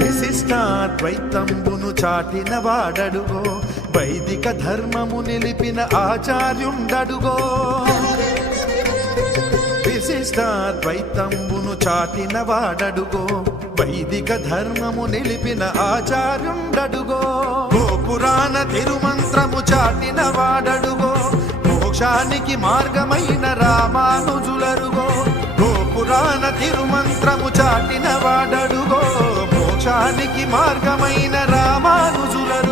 విశిష్టాద్వైతంబును చాటిన వాడడుగో వైదిక ధర్మము నిలిపిన ఆచార్యుండడుగో విశిష్టాద్వైతంబును చాటిన వాడడుగో వైదిక ధర్మము నిలిపిన ఆచార్యుండడుగో గోపురాణ తిరుమంత్రము చాటిన వాడడుగో మోక్షానికి మార్గమైన రామానుజులరుగో గోపురాణ తిరుమంత్రము చాటిన వాడడుగో మోక్షానికి మార్గమైన రామానుజులరు